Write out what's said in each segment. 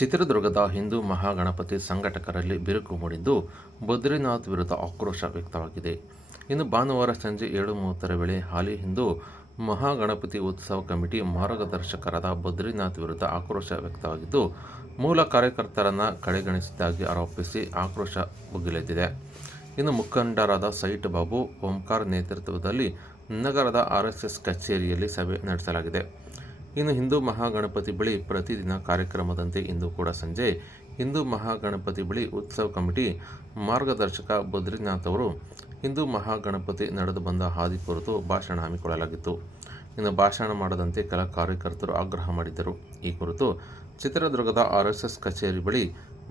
ಚಿತ್ರದುರ್ಗದ ಹಿಂದೂ ಮಹಾಗಣಪತಿ ಸಂಘಟಕರಲ್ಲಿ ಬಿರುಕು ಮೂಡಿದ್ದು ಬದ್ರಿನಾಥ್ ವಿರುದ್ಧ ಆಕ್ರೋಶ ವ್ಯಕ್ತವಾಗಿದೆ. ಇನ್ನು ಭಾನುವಾರ ಸಂಜೆ ಏಳು ಮೂವತ್ತರ ವೇಳೆ ಹಾಲಿ ಹಿಂದೂ ಮಹಾಗಣಪತಿ ಉತ್ಸವ ಕಮಿಟಿ ಮಾರ್ಗದರ್ಶಕರಾದ ಬದ್ರಿನಾಥ್ ವಿರುದ್ಧ ಆಕ್ರೋಶ ವ್ಯಕ್ತವಾಗಿದ್ದು, ಮೂಲ ಕಾರ್ಯಕರ್ತರನ್ನು ಕಡೆಗಣಿಸಿದ್ದಾಗಿ ಆರೋಪಿಸಿ ಆಕ್ರೋಶ ಭುಗಿಲೆದ್ದಿದೆ. ಇನ್ನು ಮುಖಂಡರಾದ ಸೈಟ್ ಬಾಬು ಓಂಕಾರ್ ನೇತೃತ್ವದಲ್ಲಿ ನಗರದ ಆರ್ ಎಸ್ ಎಸ್ ಕಚೇರಿಯಲ್ಲಿ ಸಭೆ ನಡೆಸಲಾಗಿದೆ. ಇನ್ನು ಹಿಂದೂ ಮಹಾಗಣಪತಿ ಬಳಿ ಪ್ರತಿದಿನ ಕಾರ್ಯಕ್ರಮದಂತೆ ಇಂದು ಕೂಡ ಸಂಜೆ ಹಿಂದೂ ಮಹಾಗಣಪತಿ ಬಳಿ ಉತ್ಸವ ಕಮಿಟಿ ಮಾರ್ಗದರ್ಶಕ ಬದ್ರಿನಾಥ್ ಅವರು ಹಿಂದೂ ಮಹಾಗಣಪತಿ ನಡೆದು ಬಂದ ಹಾದಿ ಕುರಿತು ಭಾಷಣ ಹಮ್ಮಿಕೊಳ್ಳಲಾಗಿತ್ತು. ಇನ್ನು ಭಾಷಣ ಮಾಡದಂತೆ ಕೆಲ ಕಾರ್ಯಕರ್ತರು ಆಗ್ರಹ ಮಾಡಿದ್ದರು. ಈ ಕುರಿತು ಚಿತ್ರದುರ್ಗದ ಆರ್ ಕಚೇರಿ ಬಳಿ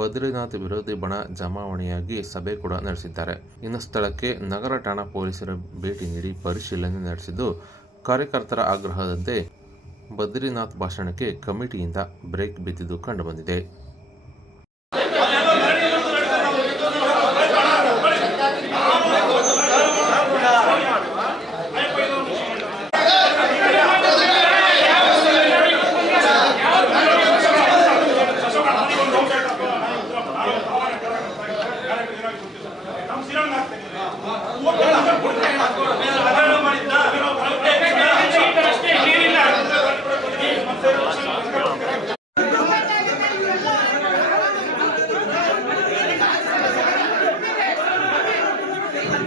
ಬದ್ರಿನಾಥ್ ವಿರೋಧಿ ಬಣ ಜಮಾವಣೆಯಾಗಿ ಸಭೆ ಕೂಡ ನಡೆಸಿದ್ದಾರೆ. ಇನ್ನು ಸ್ಥಳಕ್ಕೆ ನಗರ ಠಾಣಾ ಪೊಲೀಸರು ಭೇಟಿ ನೀಡಿ ಪರಿಶೀಲನೆ ನಡೆಸಿದ್ದು ಕಾರ್ಯಕರ್ತರ ಆಗ್ರಹದಂತೆ ಬದ್ರಿನಾಥ್ ಭಾಷಣಕ್ಕೆ ಕಮಿಟಿಯಿಂದ ಬ್ರೇಕ್ ಬಿದ್ದಿದ್ದು ಕಂಡುಬಂದಿದೆ.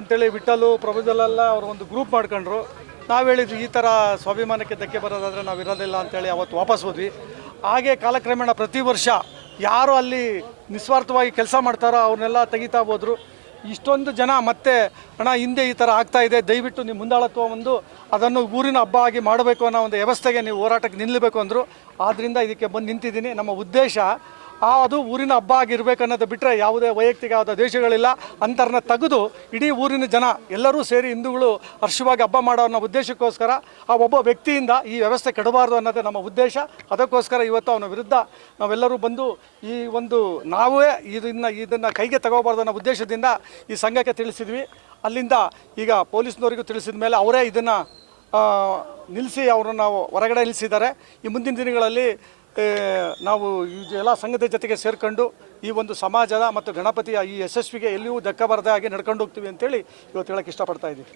ಅಂತೇಳಿ ವಿಠಲು ಪ್ರಭುದಲ್ಲೆಲ್ಲ ಅವರು ಒಂದು ಗ್ರೂಪ್ ಮಾಡ್ಕೊಂಡ್ರು. ನಾವು ಹೇಳಿದ್ವಿ, ಈ ಥರ ಸ್ವಾಭಿಮಾನಕ್ಕೆ ಧಕ್ಕೆ ಬರೋದಾದರೆ ನಾವು ಇರೋದಿಲ್ಲ ಅಂತೇಳಿ ಅವತ್ತು ವಾಪಸ್ ಹೋದ್ವಿ. ಹಾಗೆ ಕಾಲಕ್ರಮೇಣ ಪ್ರತಿ ವರ್ಷ ಯಾರು ಅಲ್ಲಿ ನಿಸ್ವಾರ್ಥವಾಗಿ ಕೆಲಸ ಮಾಡ್ತಾರೋ ಅವ್ರನ್ನೆಲ್ಲ ತೆಗಿತಾ ಹೋದ್ರು. ಇಷ್ಟೊಂದು ಜನ ಮತ್ತೆ, ಅಣ್ಣ, ಹಿಂದೆ ಈ ಥರ ಆಗ್ತಾ ಇದೆ. ದಯವಿಟ್ಟು ನಿಮ್ಮ ಮುಂದಾಳತ್ವ ಒಂದು ಅದನ್ನು ಊರಿನ ಹಬ್ಬ ಆಗಿ ಮಾಡಬೇಕು ಅನ್ನೋ ಒಂದು ವ್ಯವಸ್ಥೆಗೆ ನೀವು ಹೋರಾಟಕ್ಕೆ ನಿಲ್ಲಬೇಕು ಅಂದರು. ಆದ್ದರಿಂದ ಇದಕ್ಕೆ ಬಂದು ನಿಂತಿದ್ದೀನಿ. ನಮ್ಮ ಉದ್ದೇಶ ಆ, ಅದು ಊರಿನ ಹಬ್ಬ ಆಗಿರ್ಬೇಕು ಅನ್ನೋದು ಬಿಟ್ಟರೆ ಯಾವುದೇ ವೈಯಕ್ತಿಕವಾದ ದೇಶಗಳಿಲ್ಲ. ಅಂತರನ್ನ ತೆಗೆದು ಇಡೀ ಊರಿನ ಜನ ಎಲ್ಲರೂ ಸೇರಿ ಹಿಂದೂಗಳು ಹರ್ಷವಾಗಿ ಹಬ್ಬ ಮಾಡೋ ಅನ್ನೋ ಉದ್ದೇಶಕ್ಕೋಸ್ಕರ ಆ ಒಬ್ಬ ವ್ಯಕ್ತಿಯಿಂದ ಈ ವ್ಯವಸ್ಥೆ ಕೆಡಬಾರ್ದು ಅನ್ನೋದೇ ನಮ್ಮ ಉದ್ದೇಶ. ಅದಕ್ಕೋಸ್ಕರ ಇವತ್ತು ಅವನ ವಿರುದ್ಧ ನಾವೆಲ್ಲರೂ ಬಂದು ಈ ಒಂದು ನಾವೇ ಇದನ್ನು ಇದನ್ನು ಕೈಗೆ ತಗೋಬಾರ್ದು ಅನ್ನೋ ಉದ್ದೇಶದಿಂದ ಈ ಸಂಘಕ್ಕೆ ತಿಳಿಸಿದ್ವಿ. ಅಲ್ಲಿಂದ ಈಗ ಪೊಲೀಸ್ನವರಿಗೂ ತಿಳಿಸಿದ ಮೇಲೆ ಅವರೇ ಇದನ್ನು ನಿಲ್ಲಿಸಿ ಅವರನ್ನು ಹೊರಗಡೆ ನಿಲ್ಲಿಸಿದ್ದಾರೆ. ಈ ಮುಂದಿನ ದಿನಗಳಲ್ಲಿ ನಾವು ಎಲ್ಲ ಸಂಘದ ಜೊತೆಗೆ ಸೇರ್ಕೊಂಡು ಈ ಒಂದು ಸಮಾಜದ ಮತ್ತು ಗಣಪತಿಯ ಈ ಯಶಸ್ವಿಗೆ ಎಲ್ಲಿಯೂ ಧಕ್ಕ ಬರದೇ ಹಾಗೆ ನಡ್ಕೊಂಡು ಹೋಗ್ತೀವಿ ಅಂತೇಳಿ ಇವತ್ತು ಹೇಳಕ್ಕೆ ಇಷ್ಟಪಡ್ತಾ ಇದ್ದೀವಿ.